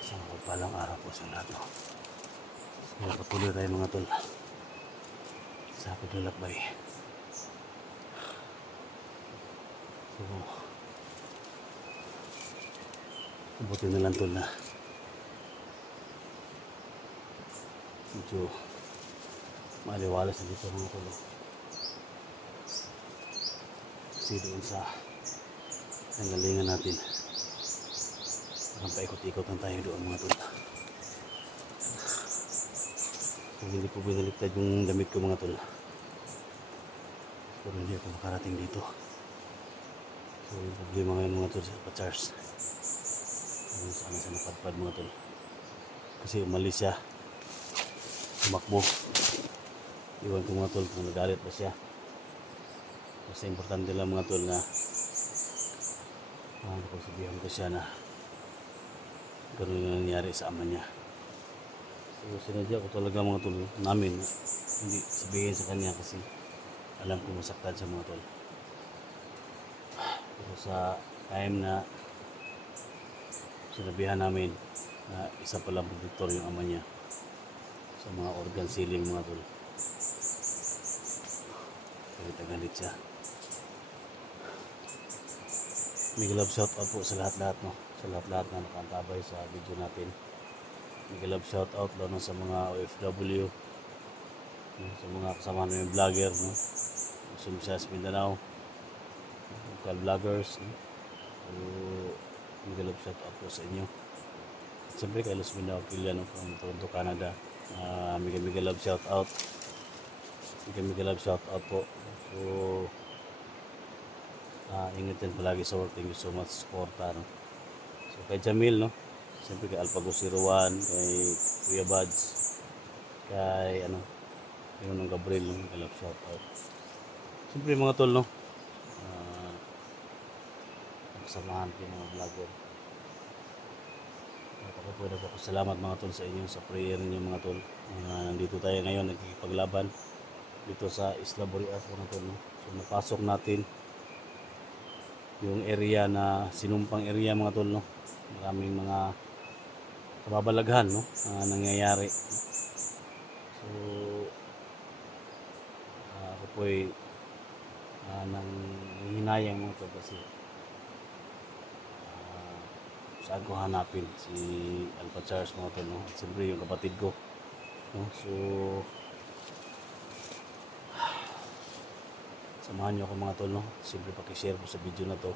Isang palang araw po sa lahat, no? So, patuloy tayo mga tol sa paglalakbay. So, buti na lang tol na medyo maliwalas na dito mga tol. Kasi doon sa nanggalingan natin parang paikot-ikot lang tayo doon mga tol. So, hindi po binaliktad yung damit ko mga tol, pero hindi ako makarating dito. So yung problema ngayon mga tol sa pa-charge, sana sa napadpad mga tol, kasi umalis siya, tumakbo. Iwan ko mga tol kung nagalit ba siya. Basta importante lang mga tol na napagsabihan ko siya na gano'n yung nangyari sa ama niya. So sinadya ko talaga mga tol namin hindi sabihin sa kanya kasi alam ko masaktan sa mga tol. Pero sa time na sinabihan namin na isa palang produktor yung ama niya sa mga organ sealing mga tol, galit siya. Mega love shout out po sa lahat-lahat, no? Sa lahat-lahat na nakaantabay sa video natin. Mega love shout out lalo sa mga OFW, no? Sa mga kasama namin vlogger, no? Sumsas Mindanao, local vloggers, no? So, mega love shout out po sa inyo. Siyempre kay Los Mindanao Kilya, no? From Toronto, Canada. Mega love shout out. Mega love shout out po. So ingatin palagi sa work. Thank you so much sa suporta, no? So kay Jamil, no? Siyempre kay Alpago 01, kay Kuya Buds, kay yung Gabriel, no? Mega love shout out. Siyempre mga tol, no? Kasamahan ko yung mga vlogger. Salamat mga tol sa inyo, sa prayer ninyo mga tol. Nandito tayo ngayon nagkikipaglaban dito sa Isla Boreas mga tol, no? So napasok natin yung area na sinumpang area mga tol, no? Maraming mga kababalaghan, no? Nangyayari. So ako po'y nang hinayang mga tol kasi saan ko hanapin si Alpha Charles mga tol, no? At siyempre yung kapatid ko, no? So samahan nyo ako mga tol, no? Siyempre pakishare po sa video na to.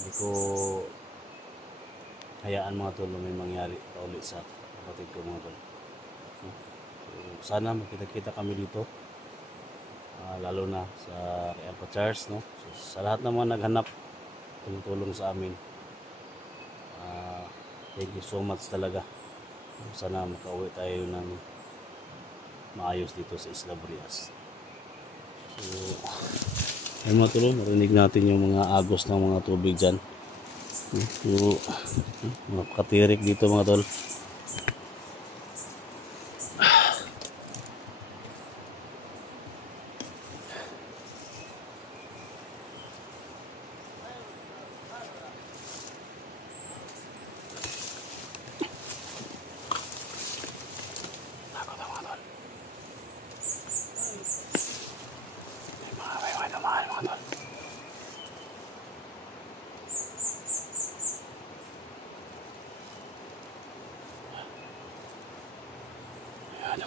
Hindi ko hayaan mga tol na may mangyari pa ulit sa kapatid ko mga tol, no? So sana magkita-kita kami dito, lalo na sa Alpha Charles, no? So, sa lahat ng mga naghanap tulong sa amin, thank you so much talaga. Sana makauwi tayo ng maayos dito sa Isla Boreas. So ay mga tol, marinig natin yung mga agos ng mga tubig dyan. So mga katirik dito mga tol.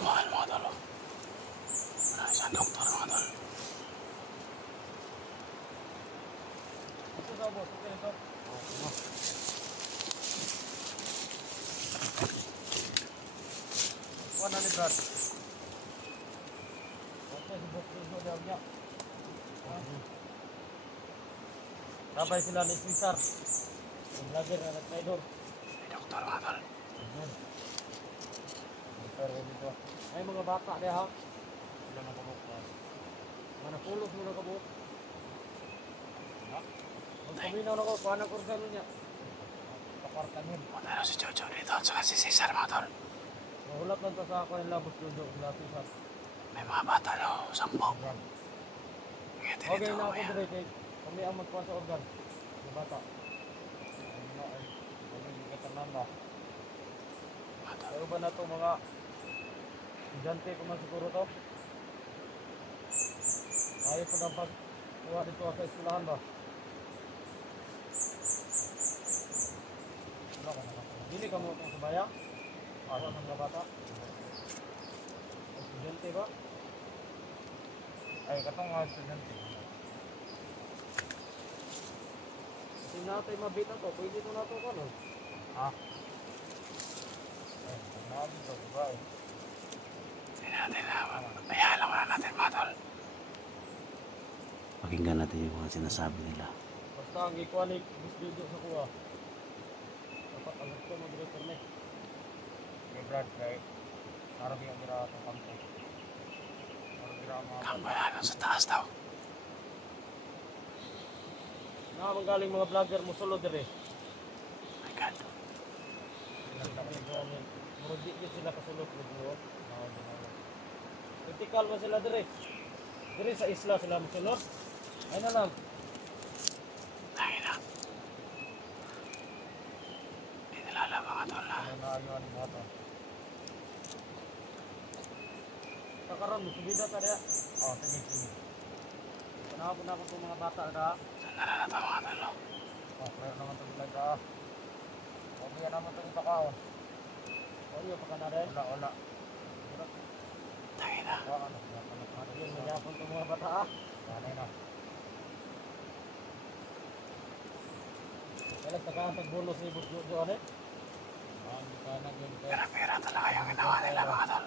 Mahal mga tol. Isang doktor mga tol. Mana ni Brad? Rabay sila ni Swisar. Ang vlogger na nag-traidor. Doktor mga tol. Ay mga bata dia ha. Sila na kabuk. Mana pulos mo na kabuk. Ha? Ang paminaw na ko, paano ko sa niya? Kapartanin. Ano si Jojo dito at saka si Cesar mga tol. Mahulat lang ta sa ako yung labos Jojo. Labos. May mga bata daw, 10. Okay na ako dire kay kami ang magkuha sa organ. bata. Ay na ay magiging ba? Ayaw ba na ito mga estudyante ko man siguro to? Ayaw po dapat kuha dito sa eskwelahan ba? Wala ka na. Dili ka mo itong sabaya? Asa ng mga bata? Estudyante ba? Ay, katong mga estudyante. Kasi natin mabita to, pwede ito na ito ka no? Ha? Ay, namin ito, diba eh? Hindi natin na. Ayahan lang muna natin mga tol. Pakinggan natin yung mga sinasabi nila. Basta ang ikuha ni video sa kuha. Dapat ang gusto mo dito ni. Kay Brad, kay Arabi ang gira itong kampo. Gira ang mga... Kampo na sa taas daw. Nakapagaling mga vlogger mo solo dire. My God. Murag di sila kasulot mo. Critical mo sila dire. Dire sa isla sila musulot. Ay na lang. Ay na. Hindi nilala mga tol na. Ano na ayun ang mga to. Kakaroon mo, subida ka niya. Oo, sige. Panahapon ako itong mga bata na. Saan na ito mga tol? Kaya naman ito bilag ka. Huwag yan naman itong pakaon. Huwag yung paka na rin. Wala. Tangin na. Yun, mayapon itong mga bata ah. Sanay na. Kailan tagaan tag-bonus ni Burjo ano? Hindi ka na yun. Pera-pera talaga yung ginawa nila mga tol.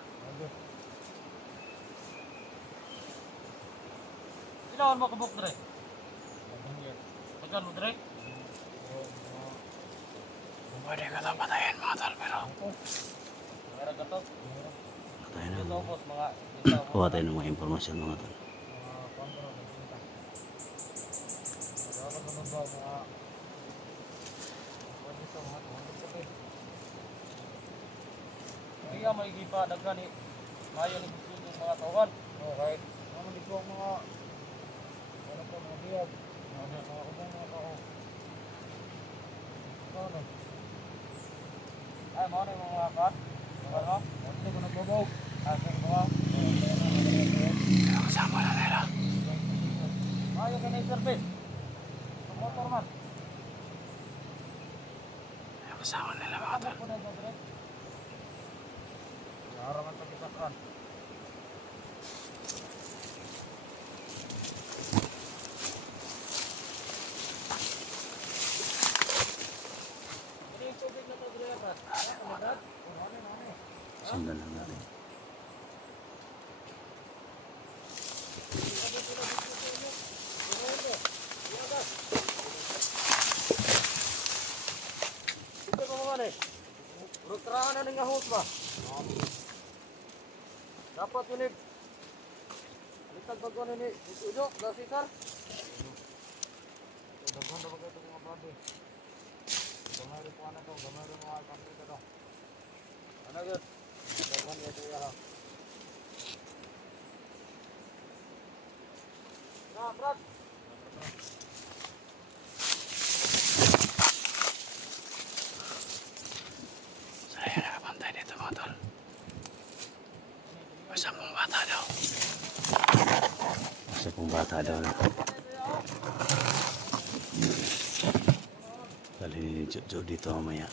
Ilawan mo kabuk dire. Tagan mo dire. Pwede ka ito patayin mga tol pero Meron ka to. patayin na. Ito boss mga Kuha tayo ng mga impormasyon mga tol. kontrol ng tinta. Dapat naman ba mga pwede ito mga ito. Hindi ka magigipa daghan ni mayo ni gusto yung mga tawhan. Okay. Naman dito ang mga ano po mga biyag. Mga ubong mga tao. Ano? Ay, mga na yung mga kat. Ano? Hindi ko nagbabog. Sige ba? Kasama na nila. Ayaw ka na yung service. Sa motor man. Kasama nila mga tol. Ako na yung service. Haraman sa kisakran. Ano yung tubig na pag-reta? Ano ba? Sundan lang natin. Ito mo mga ni. Rutrahan na ng ahos ba? Dapat yun eh. Alitag bago na ni. Ujo, lasisar. Daghan na bagay ito mga babi. Gamay rin po ano to. Gamay rin mga kanto ito. Ano yun? Daghan ito yan. Na, Brad. Saya nakapantay dito mga tol. Basta pong bata daw. Basta pong bata daw na. Dali ni Jojo dito mamaya.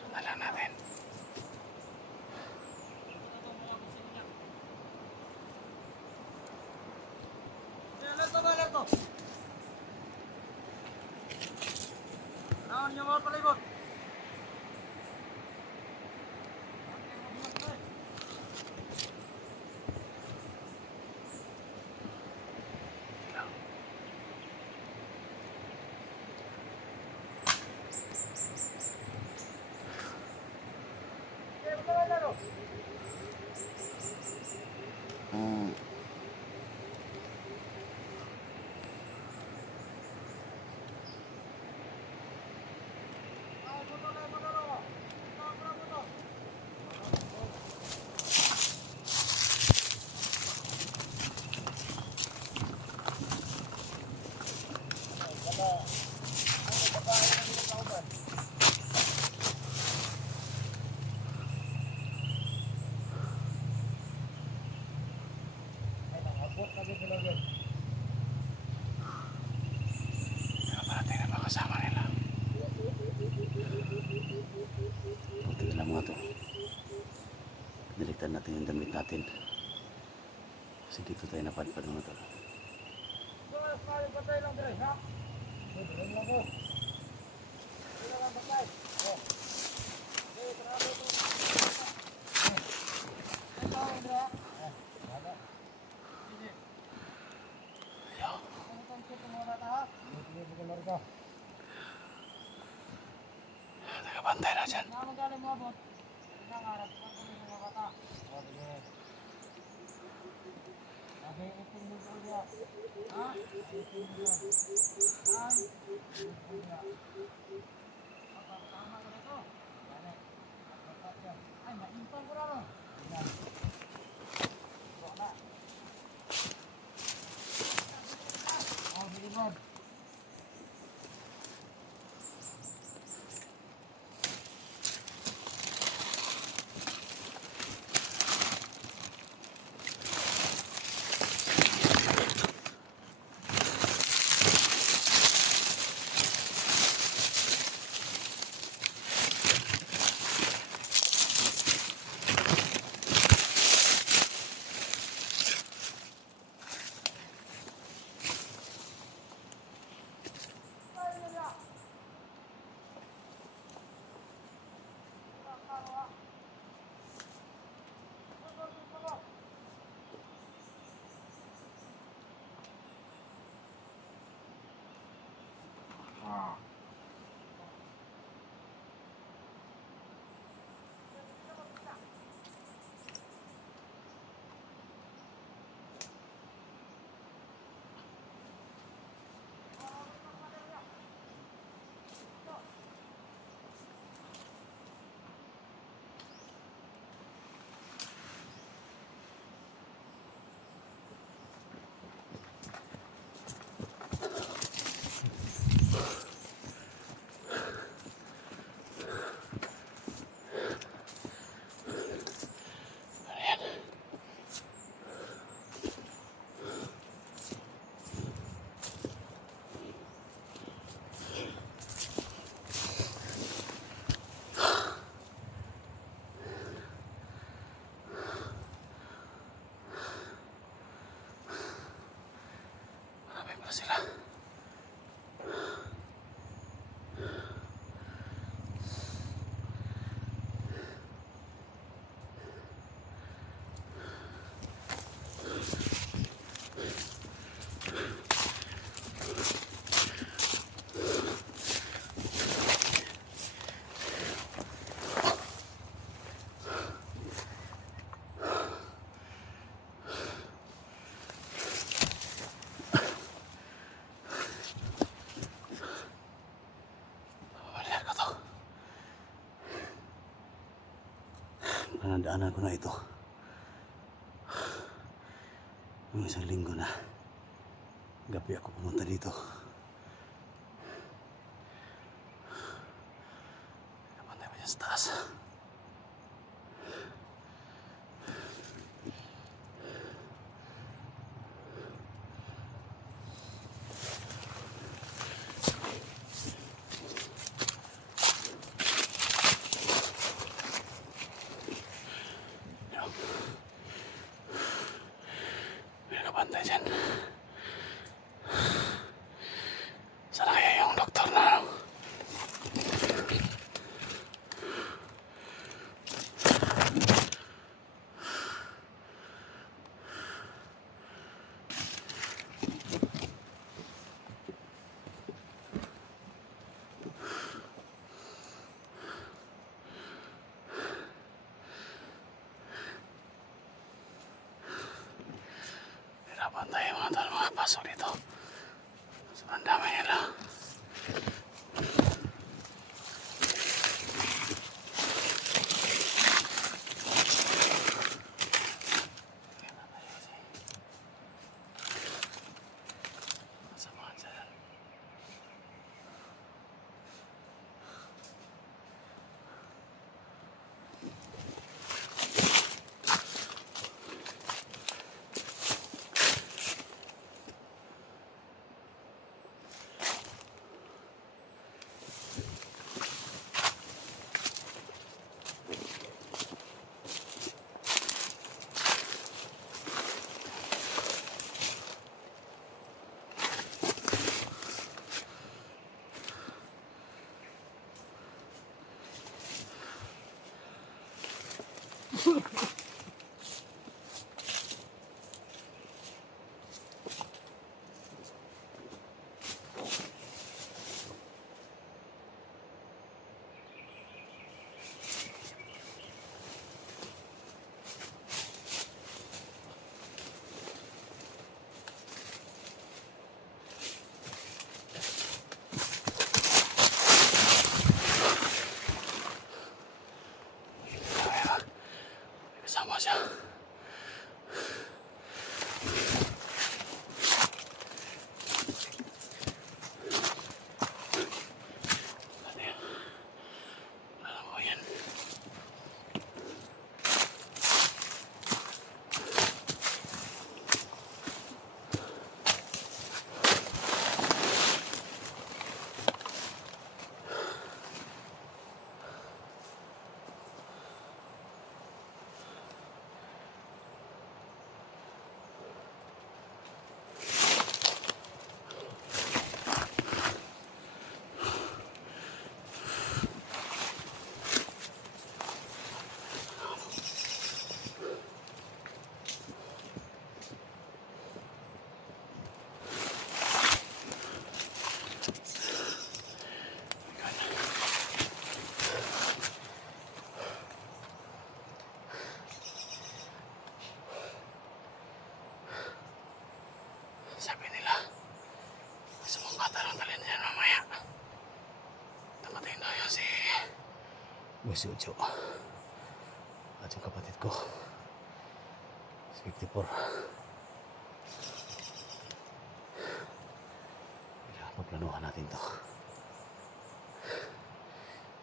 Sundan lang natin. Support kami sila dyan. Nakaparating na mga kasama nila. Kunti na lang mga to. Niligtan natin yung damit natin. Kasi dito tayo napadpad mga to. Patay lang dire, ha? Patay lang po. Patay lang patay. Oh. Okay, grabe ito. Patay lang dire, ha? Wala. Sige. Yo. Ang kito mo na ta, ha? Sige, keluar ka. Tagabantay na dyan. Naman galing mo abot. Nangarap ko kung mga bata. Oh, sige. Okay, itin mo po niya. Ha? Itin mo niya. Ay, itin mo niya. Tama ko na ito. Yan eh. Ay, maintan ko na no. Yan. Wala. Oh, sige mo. Sila. Nadaanan ko na ito. Yung isang linggo na. Gabi ako pumunta dito. Napantay pa dyan sa taas. Bantay dyan. Sana kaya yung doktor na ano? Kasama siya. Alam mo yan. Sabi nila, sa mga katarang talin niya mamaya. Namatay na yun si Boss Ucho. At yung kapatid ko, si 54. Kailangan magplanuhan natin to.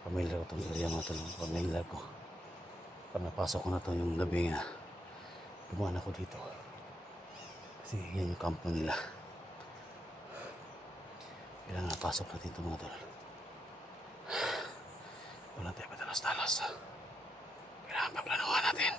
Pamilya ko itong area mga tulong. Pamilya ko. Pag napasok ko na to yung gabi nga, dumaan ako dito. Kasi yan yung kampo nila. Kailangan napasok natin ito mga tol. Walang tayo padalas-dalas. Kailangan paplanuhan natin.